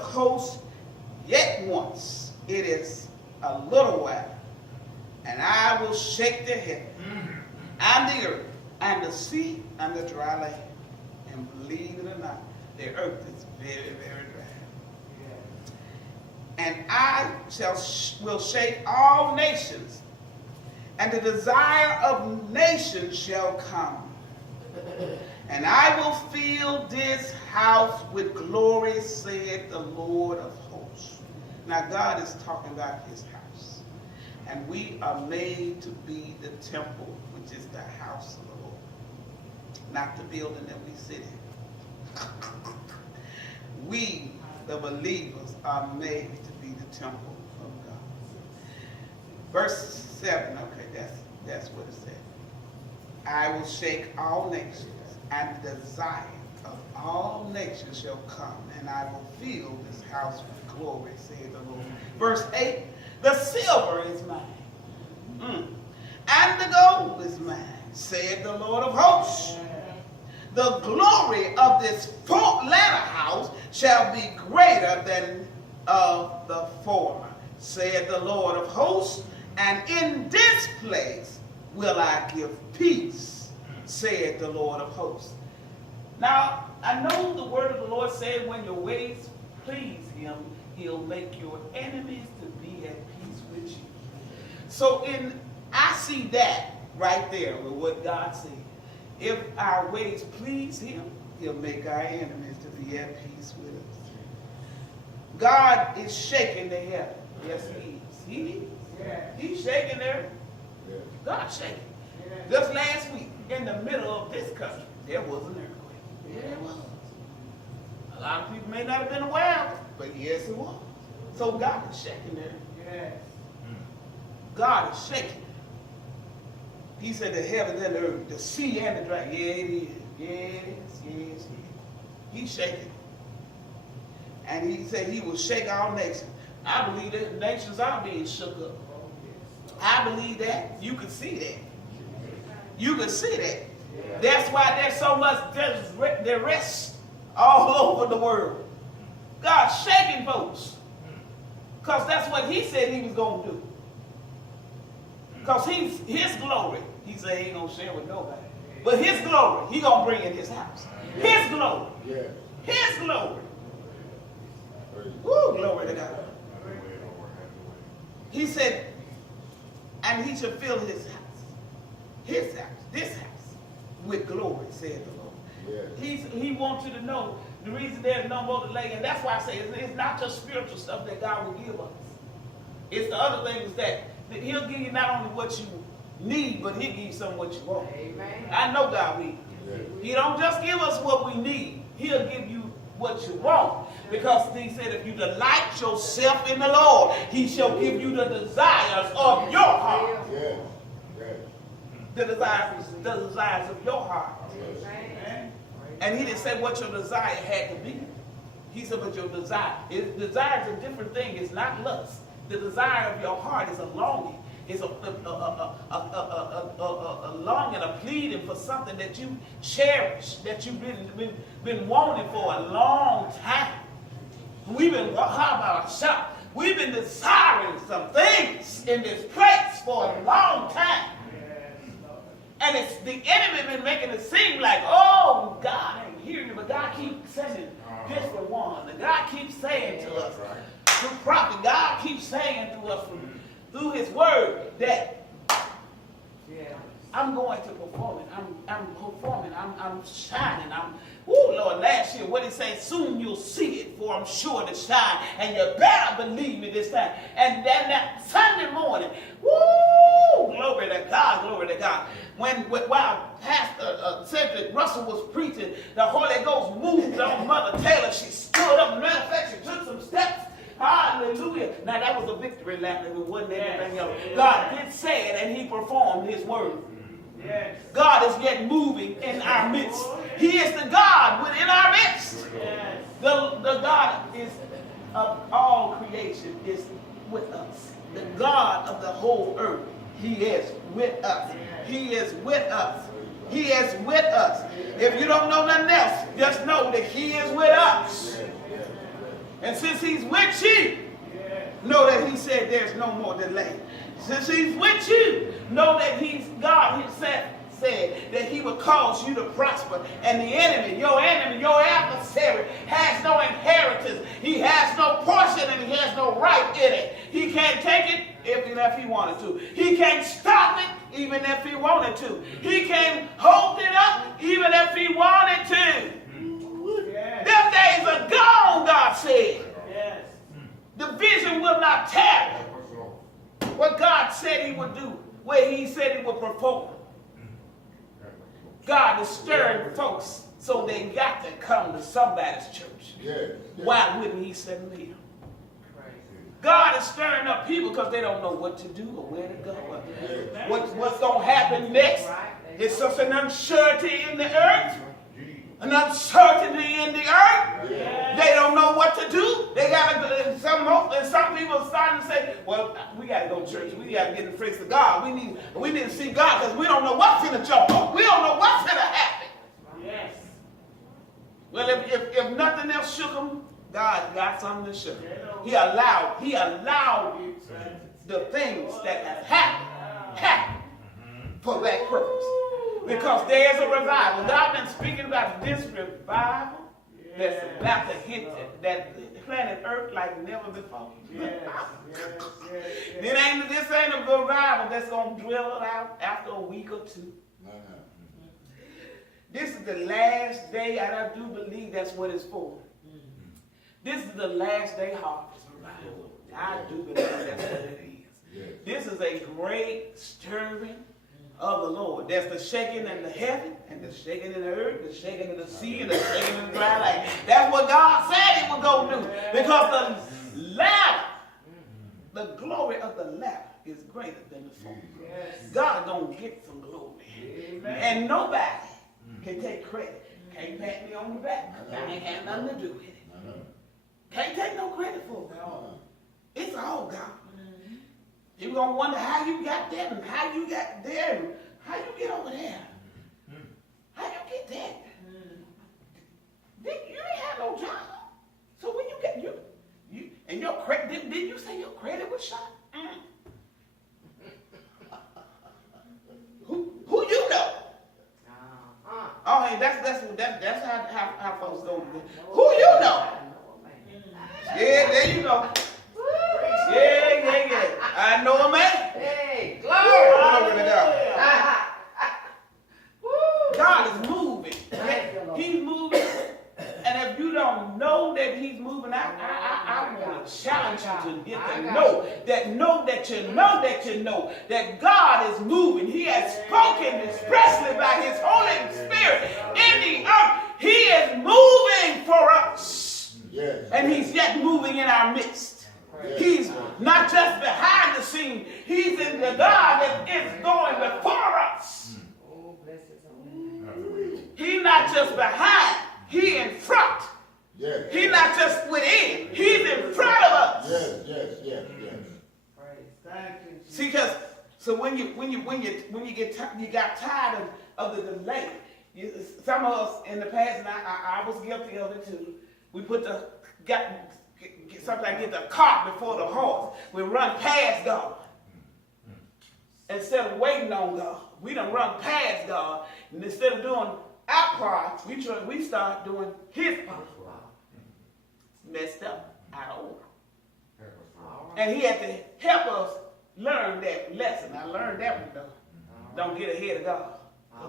of hosts, yet once, it is a little while, and I will shake the heaven and the earth and the sea and the dry land. And believe it or not, the earth is very, very dry. And I will shake all nations, and the desire of nations shall come. And I will fill this house with glory, said the Lord of hosts. Now God is talking about his house. And we are made to be the temple, which is the house of the Lord. Not the building that we sit in. We, the believers, are made to be the temple of God. Verse 7, okay, that's what it said. I will shake all nations, and the desire of all nations shall come, and I will fill this house with glory, saith the Lord. Verse 8, the silver is mine, and the gold is mine, saith the Lord of hosts. The glory of this latter house shall be greater than of the former, saith the Lord of hosts, and in this place will I give peace, saith the Lord of hosts. Now, I know the word of the Lord said, when your ways please him, he'll make your enemies to be at peace with you. So I see that right there with what God said. If our ways please him, he'll make our enemies to be at peace with us. God is shaking the heaven. Yes, he is. He is. Yeah. He's shaking there. Yeah. God's shaking. Yeah. Just last week, in the middle of this country, there was an earthquake. Yeah, it was. A lot of people may not have been aware of it, but yes, it was. So God is shaking there. Yes. God is shaking. He said the heavens and the earth, the sea and the dry. Yeah, it is. Yes, yes, yes. He's shaking. And he said he will shake all nations. I believe that nations are being shook up. I believe that. You can see that. You can see that. That's why there's so much there rest all over the world. God's shaking folks. Because that's what he said he was going to do. Because his glory, he said he ain't going to share with nobody. But his glory, he going to bring in his house. His glory. His glory. Woo, glory to God. He said, and he shall fill his house, this house, with glory, said the Lord. He wants you to know the reason there's no more delay, and that's why I say it's not just spiritual stuff that God will give us. It's the other things that he'll give you not only what you need, but he'll give you some what you want. Amen. I know God will. He don't just give us what we need. He'll give you what you want. Because he said, if you delight yourself in the Lord, he shall give you the desires of your heart. The desires of your heart. And he didn't say what your desire had to be. He said, but your desire. Desire is a different thing. It's not lust. The desire of your heart is a longing. It's a longing, a pleading for something that you cherish, that you've been wanting for a long time. We've been, how about ourselves? We've been desiring some things in this place for a long time. And it's the enemy been making it seem like, oh, God ain't hearing you, but God keeps sending different ones. And God keeps saying to us, through prophet, God keeps saying to us through his word that I'm going to perform it. I'm performing. I'm shining. Oh, Lord, last year, what he said, soon you'll see it, for I'm sure to shine. And you better believe me this time. And then that Sunday morning, woo, glory to God, glory to God. While Pastor Cedric Russell was preaching, the Holy Ghost moved on Mother Taylor. She stood up, and matter of fact, she took some steps. Hallelujah. Now, that was a victory lap, if it wasn't anything else. God did say it, and he performed his word. Yes. God is yet moving in our midst. He is the God within our midst. Yes. The God is of all creation is with us. The God of the whole earth. He is with us. He is with us. He is with us. If you don't know nothing else, just know that he is with us. And since he's with you, know that he said there's no more delay. Since he's with you, know that God himself said that he would cause you to prosper. And the enemy, your adversary, has no inheritance. He has no portion and he has no right in it. He can't take it even if he wanted to. He can't stop it even if he wanted to. He can't hold it up even if he wanted to. Them days are gone, God said. Yes. The vision will not tarry. What God said he would do, where he said he would perform. God is stirring folks so they got to come to somebody's church. Why wouldn't he send them? God is stirring up people because they don't know what to do or where to go. What's going to happen next? It's such an uncertainty in the earth. An uncertainty in the earth. They don't know what to do. They got to. Some people are starting to say, "Well, we got to go to church. We got to get in the face of God. We need to see God because we don't know what's going to jump. We don't know what's going to happen." Yes. Well, if nothing else shook them, God got something to shook. He allowed the things that have happened for that purpose. Because there's a revival. God been speaking about this revival that's about to hit that planet Earth like never before. This ain't a revival that's going to drill it out after a week or two. This is the last day, and I do believe that's what it's for. This is the last day harvest revival. I do believe that's what it is. This is a great stirring of the Lord. There's the shaking in the heaven, and the shaking in the earth, the shaking in the sea, and the shaking in the dry land. That's what God said he would go do. Because the ladder, the glory of the ladder is greater than the former. God gonna get some glory. And nobody can take credit. Can't pat me on the back. I ain't had nothing to do with it. Can't take no credit for it. It's all God. You're going to wonder how you got there and how you got there and how you get over there. How you get there? You didn't have no job. So when you get you and your credit, did you say your credit was shot? Who you know? Oh, hey, that's how folks go. Who you know? Yeah, there you go. Yeah. I know a man. Hey, glory to God. God is moving. He's moving. And if you don't know that he's moving, I want to challenge you to get to know that God is moving. He has spoken expressly by his Holy Spirit in the earth. He is moving for us. And he's yet moving in our midst. He's not just behind the scene. He's in the God that is going before us. He's not just behind. He's in front. He's not just within. He's in front of us. Yes. See, because so when you got tired of the delay. Some of us in the past, and I was guilty of it too. We put sometimes get the cart before the horse. We run past God instead of waiting on God. We done run past God, and instead of doing our part, we start doing his part. Messed up, out of order. And he had to help us learn that lesson. I learned that one though. Don't get ahead of God.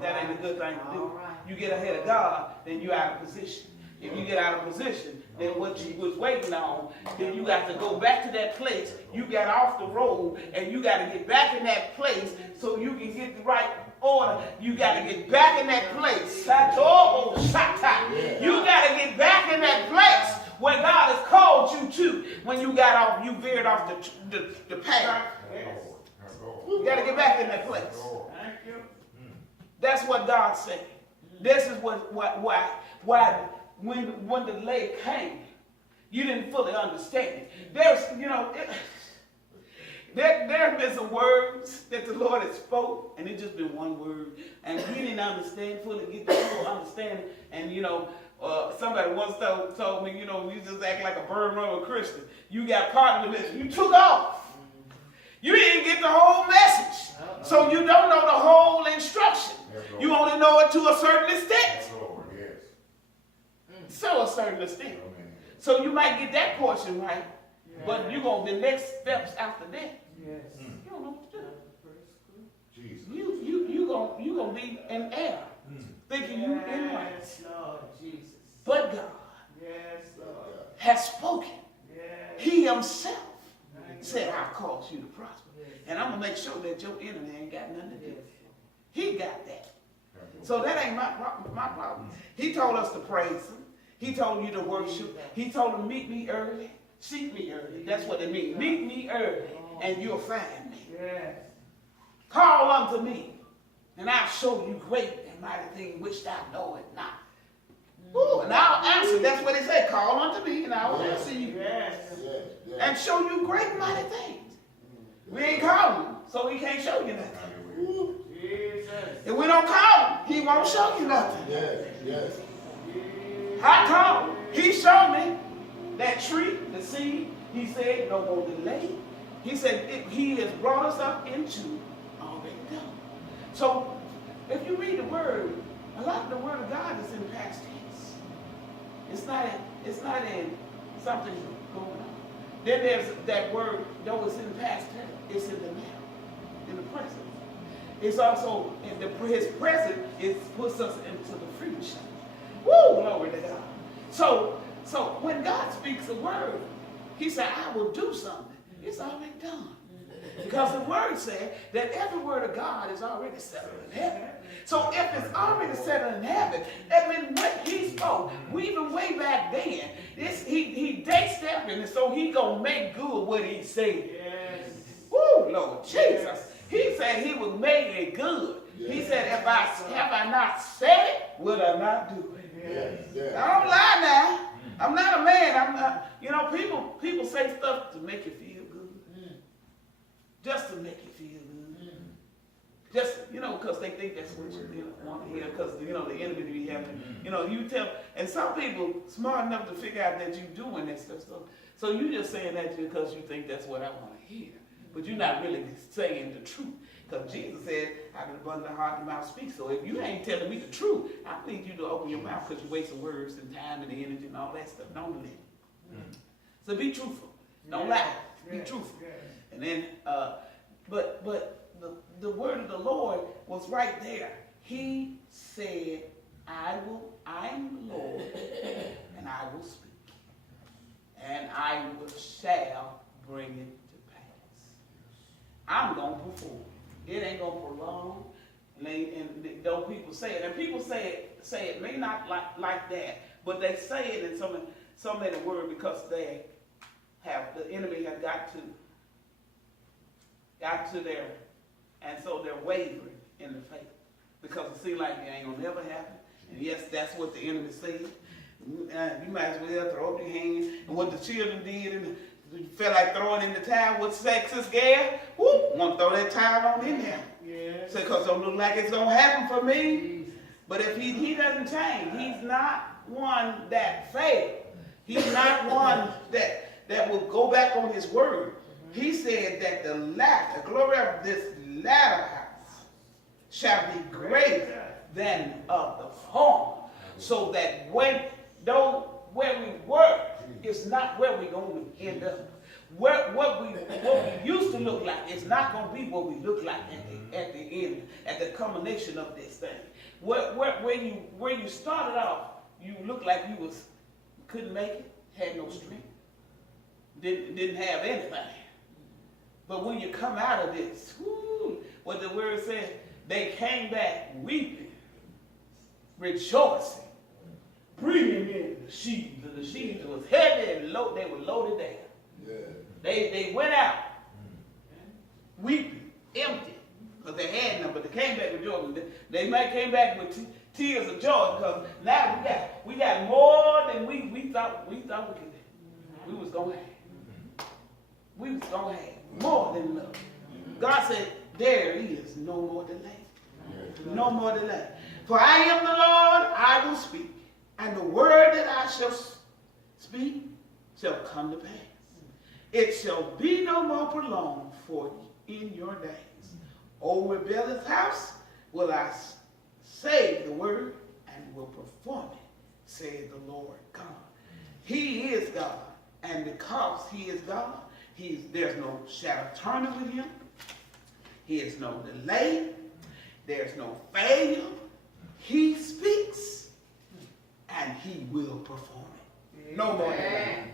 That ain't a good thing to do. You get ahead of God, then you're out of position. If you get out of position, then what you was waiting on, then you got to go back to that place. You got off the road, and you got to get back in that place so you can get the right order. You got to get back in that place. You got to get back in that place where God has called you to. When you got off, you veered off the path. You got to get back in that place. That's what God said. This is why when the delay came, you didn't fully understand it. There have been some words that the Lord has spoke, and it's just been one word, and we didn't fully get the full understanding. And Somebody once told me, you know, you just act like a bird run with Christian. You got part of the message. You took off. You didn't get the whole message. So you don't know the whole instruction. You only know it to a certain extent. So a certain extent. So you might get that portion right, but you're going to the next steps after that. You don't know what to do. You gonna be in error, thinking you in right. But God has spoken. He himself said, I'll cause you to prosper. And I'm going to make sure that your enemy ain't got nothing to do with it. He got that. So that ain't my problem. He told us to praise him. He told you to worship. He told him, meet me early. Seek me early. That's what it means. Meet me early, and you'll find me. Call unto me, and I'll show you great and mighty things which thou knowest not. Ooh, and I'll answer. That's what he said. Call unto me, and I will answer you. And show you great and mighty things. We ain't calling him, so he can't show you nothing. If we don't call him, he won't show you nothing. How come? He showed me that tree, the seed. He said, no more delay. He said, he has brought us up into already done. So, if you read the word, a lot of the word of God is in past tense. It's not in something going on. Then there's that word, though it's in past tense, it's in the now, in the present. It's also in his present, it puts us into the future. Woo, glory to God. So when God speaks a word, he said, I will do something. It's already done. Because the word said that every word of God is already settled in heaven. So if it's already settled in heaven, that means what he spoke, even way back then, he day stepping, and so he gonna make good what he said. Woo, Lord Jesus. He said he would make it good. He said, have I not said it, will I not do it? I don't lie now. I'm not a man. I'm not, you know, people say stuff to make you feel good. Just to make you feel good. Just, you know, because they think that's what you want to hear, because, you know, the enemy be having, you know, you tell, and some people smart enough to figure out that you're doing that stuff. So you just saying that because you think that's what I want to hear. But you're not really saying the truth. Because Jesus said, out of the abundance of the heart, the mouth speaks. So if you ain't telling me the truth, I need you to open your mouth because you're wasting words and time and the energy and all that stuff. Don't do that. So be truthful. Don't lie. Be truthful. And then, but the word of the Lord was right there. He said, I am the Lord, and I will speak. And I shall bring it to pass. I'm going to perform. It ain't going to prolong. And though people say it, and people say it may not like that, but they say it in so many words because the enemy has got to their, and so they're wavering in the faith. Because it seems like it ain't going to never happen. And yes, that's what the enemy said. You might as well throw up your hands. And what the children did, and you felt like throwing in the towel with sexist gas, want to throw that towel on in there. So because it don't look like it's going to happen for me. But if he doesn't change, he's not one that failed. He's not one that will go back on his word. He said that the glory of this latter house shall be greater than of the former. So that where we were is not where we're going to end up. What we used to look like is not going to be what we look like at the end, at the culmination of this thing. Where you started off, you looked like you couldn't make it, had no strength, didn't have anything. But when you come out of this, what the word says, they came back weeping, rejoicing, bringing in the sheaves. And the sheaves was heavy and they were loaded down. Yeah. They went out weeping, empty, because they had none, but they came back with joy. They might came back with tears of joy because now we got more than we thought we could. We was gonna have. We was gonna have more than enough. God said, there is no more delay. No more delay. For I am the Lord, I will speak, and the word that I shall speak shall come to pass. It shall be no more prolonged for in your days. O rebellious house, will I say the word and will perform it, saith the Lord God. He is God, and because he is God, there's no shadow of turning with him. He is no delay. There's no failure. He speaks, and he will perform it. No more delay.